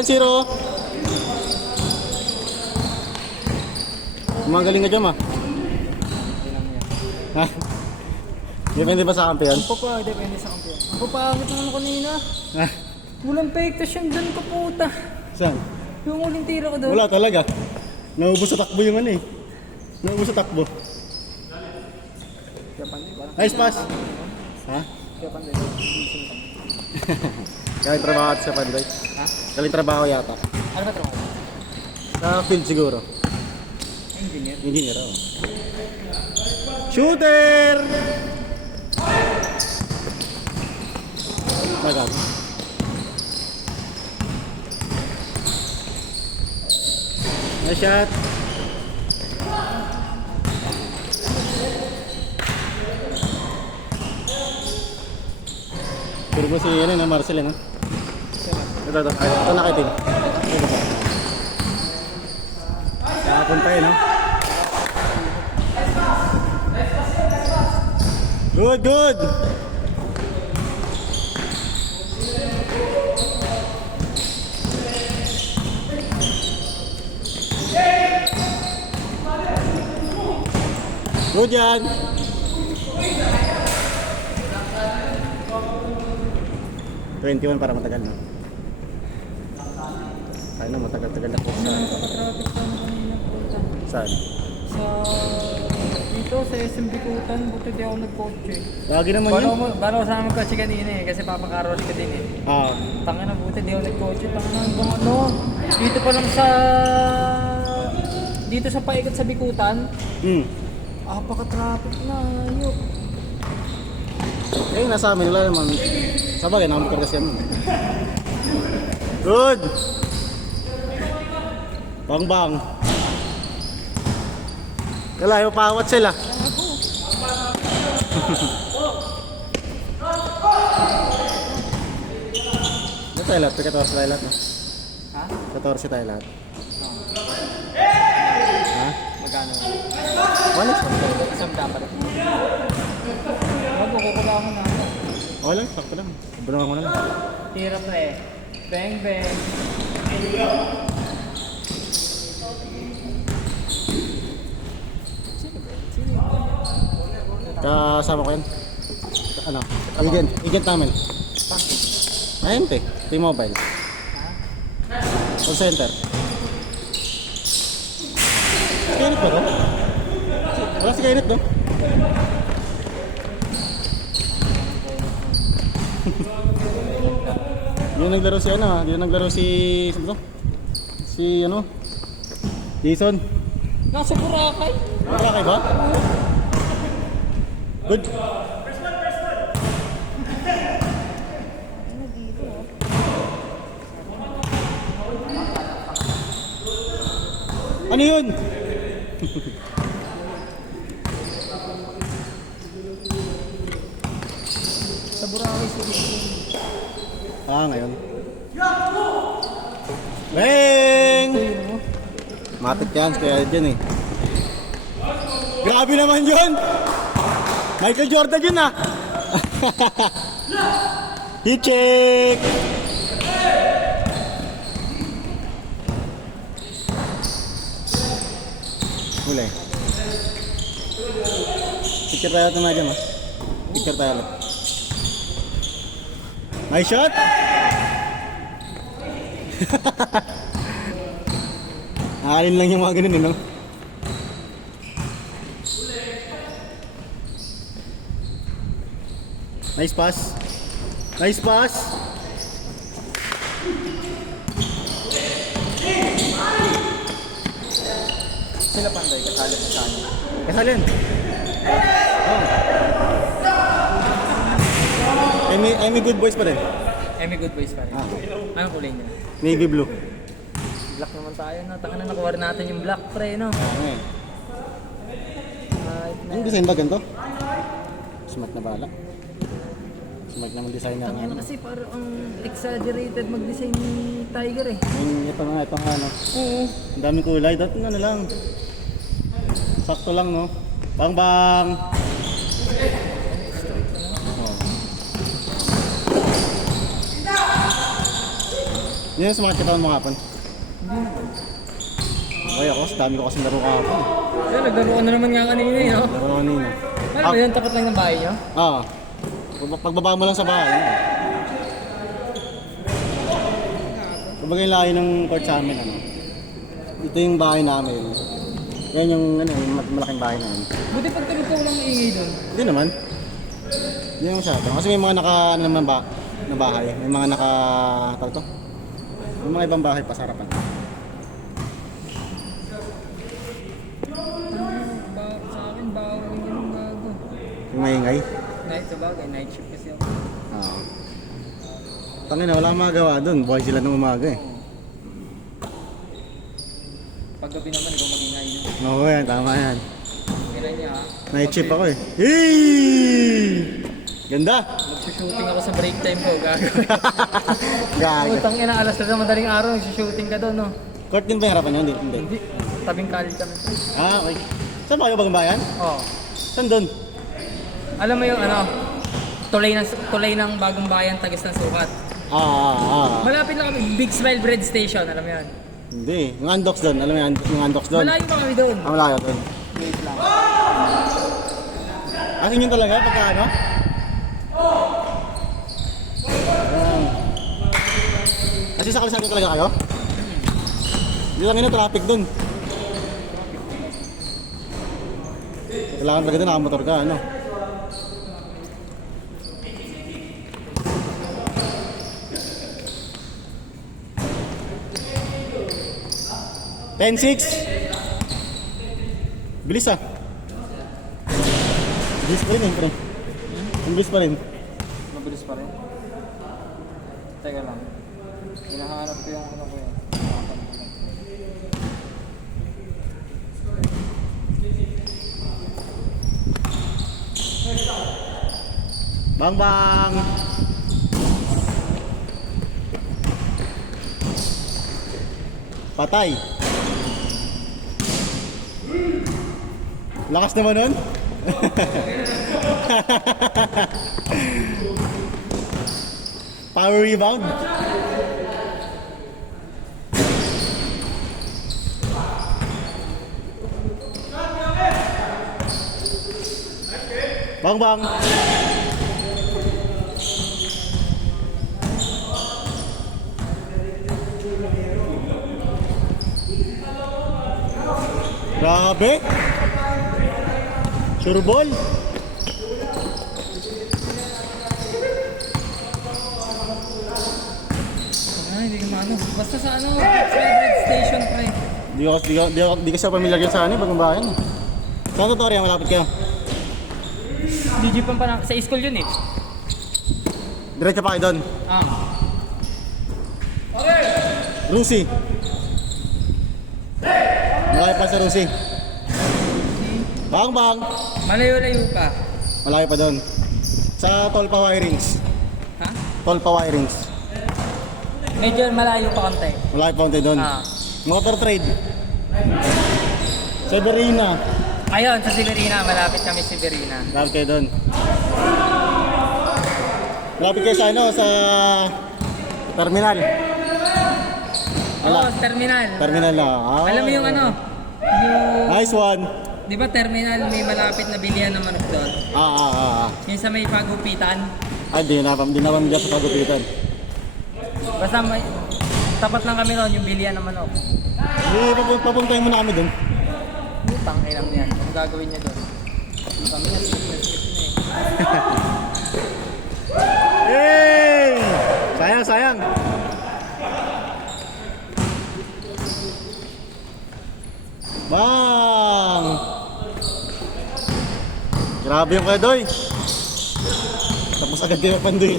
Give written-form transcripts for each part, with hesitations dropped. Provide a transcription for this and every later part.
1-0. Magaling ka dyan, ma. Ha? Depende ba sa kampiyon? Depende sa kampiyon. Ang papangit naman kanina. Ha? Walang pektas yung dyan ka puta. Saan? Yung uling tira ko doon. Wala talaga. Naubos sa takbo yung ano eh. Naubos sa takbo. Nice pass. Ha? Kaling trabaho sa Panday. Ha? Kaling trabaho yata. Ano ba trabaho? Sa field siguro. Engineer. Engineer ako. Shooter! Magag. Nice shot. Pero mo si ano na Marcel na. Ito nakitin. Kapunta yun ha. Good, good. Good yan. $21 para matagal na. Tayo na matagal-tagal na po sa... Nakatraffic pa naman kanina puta. Saan? Sa... Dito sa SM Bikutan, buti di ako nagkotse. Lagi naman yun. Baro sa amin kotse kanina eh, kasi papakaros ka din eh. Ah. Tanga na buti di ako nagkotse. Tanga na hanggang ano. Dito pa lang sa... Dito sa paikot sa Bikutan. Apaka-traffic na, ayok. Eh, nasa amin nila naman. Sabagay, nakamotor kasi yan. Good! Bang bang. Wala, yung pawat sila. Ito tayo lahat, 14 tayo lahat, no? Ha? 14 tayo lahat. Ha? Magkano? Wala, Isang dapat. Wag, kukulangan na ako. wala, sakto lang. Bunungan mo na lang. Tira pre. Bang bang. Kasama ko yan. Ano? Agent namin. Ayun, T-Mobile. Call center. Kainit ba to? Wala si kainit, no? Hindi na naglaro si ano, hindi na naglaro si... Sino to? Si ano? Jason. Nasa Boracay. Wala kayo ba? Good. Ano yun? Sa Boracay City. Ngayon. Bang! Matik yan, kaya dyan eh. Grabe naman yun! Michael Jordan yun ah! Heat check! Huli. Picture tayo natin medyo ma. Picture tayo ulit. Nice shot! Akalin lang yung mga ganun eh, no? Nice pass. Nice pass. Sila Panday, kasali sa kanya. Kasalin. Oh. Amy good boys pa rin. Emi Good Boys pa rin. Ah. Anong kulay niya? Navy blue. Black naman tayo na. Tanga na nakuha rin natin yung black pre, no? Okay. Kahit na. Yung design ba ganito? Smart na bala. Smart naman designer Tanga na nga. kasi parang ang exaggerated mag-design ni Tiger eh. Ito nga no. Oo. Ang daming kulay. Dati na lang. Sakto lang no. Bang bang. Oh. Yan yung sumakit katawan mo kapon. Hindi naman. Okay ako, dami ko kasi laro kapon. Kaya naglaro ka na naman nga kanina eh, no? Laro kanina. Ano ba yan? Tapat lang ng bahay niyo? Ah, pagbaba mo lang sa bahay. Kumbaga yung layo ng court sa amin, ano. Ito yung bahay namin. Yan yung, ano, yung malaking bahay namin. Buti pag tulog lang ingay doon. Hindi naman. Hindi naman masyado. Kasi may mga naka, ano naman ba, na bahay. May mga naka, tawag to? May mga ibang bahay pa sa harapan. Sa akin, bawal yung gago. Yung maingay. Night sa bagay, night shift kasi ako. Oo. Tangina, wala akong magawa doon. Buhay sila ng umaga eh. Pag gabi naman, ikaw mag-ingay nyo. Oo yan, tama yan. Kailan niya ha? Night shift ako eh. Hey! Ganda! Magsushooting ako sa break time ko, gago. Gaga. Utang ina, alas 3 na madaling araw, nagsushooting ka doon, no? Court din ba yung harapan nyo? Hindi. Hindi. Hindi. Tabing kali kami. Ah, okay. Saan ba kayo Bagong Bayan? Oo. Saan doon? Alam mo yung ano, tulay ng Bagong Bayan, Tagas ng Sukat. Malapit lang kami, Big Smile Bread Station, alam mo yan? Hindi. Yung Andox doon. Alam mo yung Andox doon? Malayo pa kami doon. Ah, malayo doon. Wait lang. Asin yun talaga pagka ano? Ayan. Kasi sa kalisan ko talaga kayo? Hindi lang yun traffic doon. Kailangan talaga doon nakamotor ka, ano? $10-6. Bilis ah. Bilis pa rin eh, pre. Bilis pa rin. Mabilis pa rin. Teka lang. Hinahanap ko yung ano ko yun. Bang bang. Patay. Lakas naman nun. Power rebound. Bang bang. Grabe. Sure ball. Hindi ko maano. Basta sa ano, Bread Station pre. Di kasi ako pamilyar yan sa ano, Bagong Bayan. Saan tutorial malapit kayo? Hindi pa na sa school yun eh. Diretso pa kayo doon. Okay. Rusi. Malayo pa sa Rusi. Bang bang. Malayo-layo pa. Malayo pa doon. Sa Tolpa Wirings. Ha? Tolpa Wirings. Medyo malayo pa konti. Malayo pa konti doon. Motor trade. Severina. Ayun, sa Severina. Malapit kami sa Severina. Malapit kayo doon. Malapit kayo sa ano, sa terminal. Oo, terminal. Terminal na. Alam mo yung ano? Yung... Nice one. Di ba terminal may malapit na bilihan ng manok doon? Yung sa may pagupitan. Ay, di naman dyan sa pagupitan. Basta may... Tapat lang kami noon yung bilihan ng manok. Papuntahin mo na kami doon. Utang ilang yan. Ang gagawin niya doon. Kami na skip na eh. Yay! Sayang, sayang. Bang! Grabe yung kaya doy. Tapos agad din ang pandoy.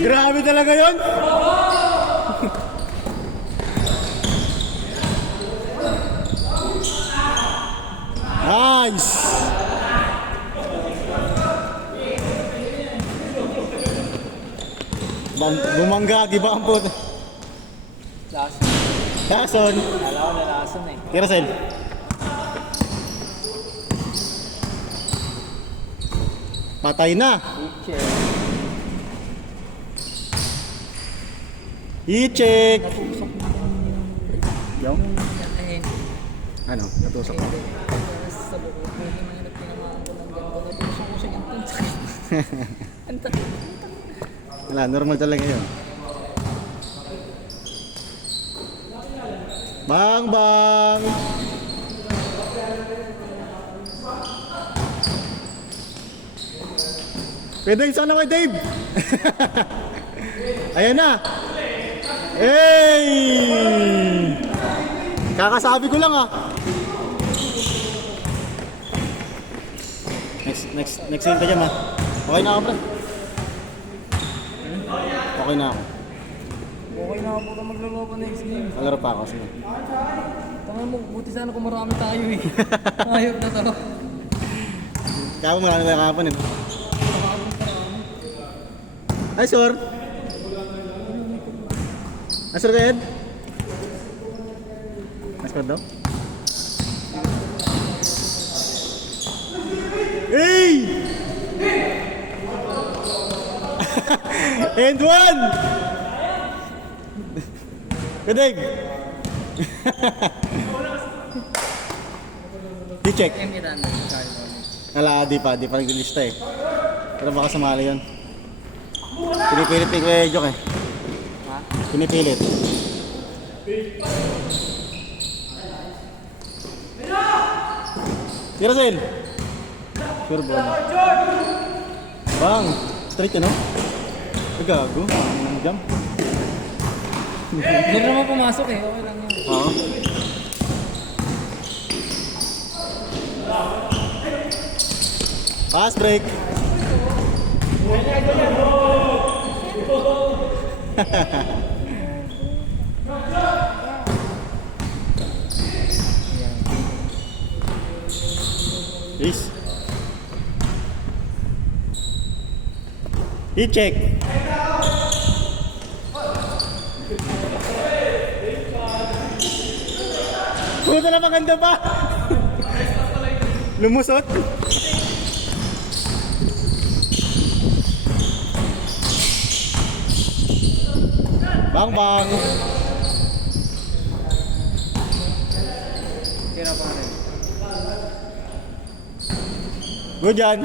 Grabe talaga yun. Nice! Bumangga, di ba ang puto? Lason. Lason. Kala ko na lason eh. Kirasel. Patay na. I-check. Natusok mo. Yung? Ayun. Ano? Natusok ko. Sa bukod mo, hindi man yung tinamaan ko ng ganito. Natusok ko siya ganito. Ang sakit. Wala, normal talaga yun. Bang bang! Kuya Dave, sana kay Dave! Ayan na! Hey! Kakasabi ko lang ah! Next scene ka dyan ah. Okay na ako bro. Okay na ako. Okay na ako na maglaro pa next game. Malaro pa ako. Sige. Tangan mo, buti sana kung marami tayo eh. Ayop na to. Kaya mo marami tayo kahapon eh. Ay, sir. Ay, sir, Ed. Nice card daw. Hey! And one! Good day! I-check. M. Miranda, Carlo. Ala, di pa naglilista eh. Pero baka sumali yun. Pinipilit ni Kuya Jok eh. Ha? Pinipilit. Tira Sil! Sure ball. Bang! Straight ano? Ay gago. Ang jump. Hindi naman pumasok eh, okay lang yun. Oo. Pass break. Peace. I-check. Puta na maganda pa. Lumusot. Bang bang. Kira pa rin. Good yan.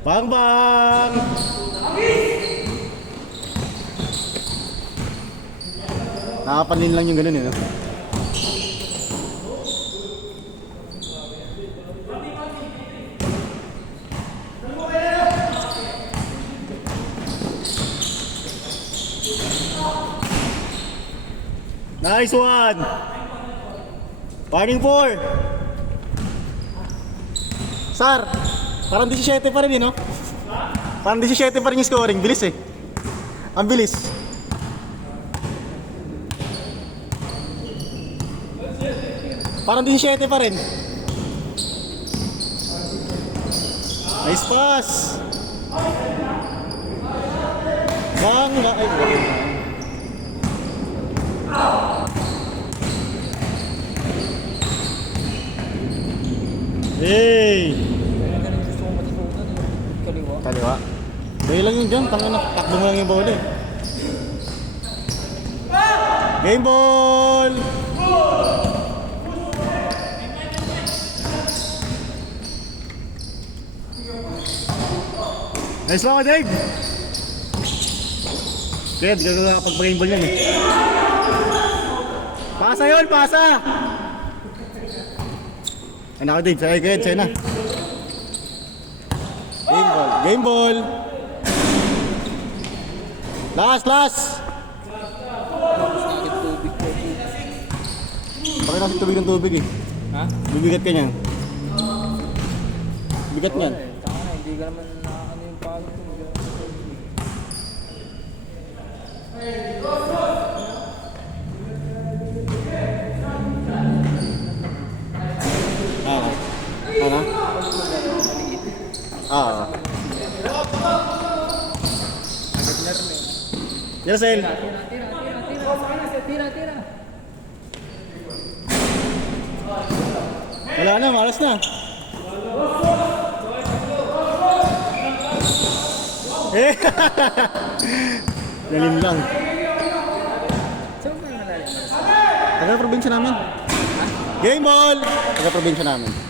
Bang bang. Nakapanlin lang yung ganun eh, no? Nice one! Warning 4! Sar! Parang 17 pa rin eh, no? Parang 17 pa rin yung scoring. Bilis eh. Ang bilis. Parang 17 pa rin. Nice pass! Bang! Ay, hey! Ganun gusto ko matasukan eh. Kaliwa. Kaliwa. Dahil lang yung dyan, tangan na takbo mo lang yung bola eh. Game ball! Nice one, Dave! Kaya, di ka nakapag-game ball yan eh. Pasa yun, pasa! Anak ko, Dave, sa'yo sa'yo na. Game ball, game ball! Last, last! Bakit natin tubig ng tubig eh? Ha? Bibigat ka niyan. Bigat niyan. Taka na, hindi ka naman ano yung palo ko. Ano? Ano? Ah. Jersel. Tira. Wala na, malas na. Eh. Lalim lang. Saan ba malalim? Taga-probinsya namin. Game ball! Taga-probinsya namin.